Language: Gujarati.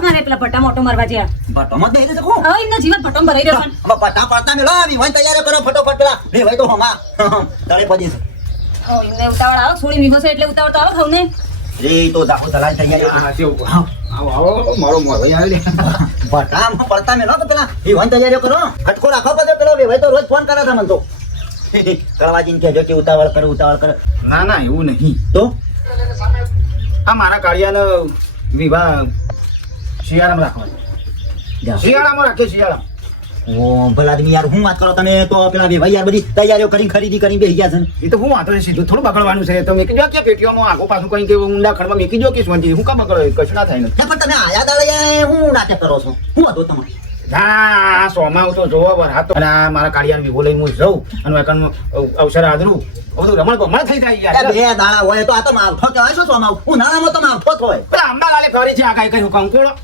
તમારે પેલા ભટ્ટા મોટો મરવા જ્યાં ભટ્ટોમાં જ દઈ દેશે કોણ? હવે એમનો જીવન ભટ્ટો ભરાઈ રહ્યો છે. આમાં ભટ્ટા પડતા મેલો આવી હોય તૈયાર કરો ફટોફટ પેલા રે ભાઈ તો હમા તળે પડી છે એમને ઉતાવળ આવો છોડી મીઠો છે એટલે ઉતાવળ તો આવો ખાવ ને રે તો દાખો તલાલ તૈયારી હા કેવું આવો આવો મારો મોરભાઈ આવે ભટ્ટામાં પડતા મેલો તો પેલા એ હોય તૈયારી કરો હટકો રાખો પછી પેલો રે ભાઈ તો રોજ ફોન કરે છે મને તો કળવાજીને કહેજો કે ઉતાવળ કરે ના ના એવું નહીં તો આ મારા કાળિયાનો વિવાહ શિયાળામાં રાખવાનો શિયાળામાં રાખીએ શિયાળામાં ઓ ભલા આદમી યાર હું વાત કરો તમે તો પેલા ભાઈ યાર બધી તૈયારીઓ કરીને ખરીદી કરીને બેસી ગયા છે ને એ તો હું વાંધો નહીં સીધું થોડું બગડવાનું છે તો મેં કીધું કે પેટીઓમાં આગો પાછું કઈ કે ઊંડા ખડમાં મેકી દો કે શાંતિ હું કામ બગડો કશું ના થાય પણ તમે આયા દાડે હું નાટક કરો છો હું હતો તમારે ના સોમાં તો જોવા વરસાદ તો અને આ મારા કાળિયાનો વિવો લઈને હું જઉં અને એકન અવસર આદરું બધું રમણ ભમણ થઈ જાય યાર બે દાડા હોય તો આ તો માવઠો કહેવાય છો સોમાં ઉનાળામાં તો માવઠો જ હોય પેલા અંબાલાલે ફરી છે આ કઈ કંકોળો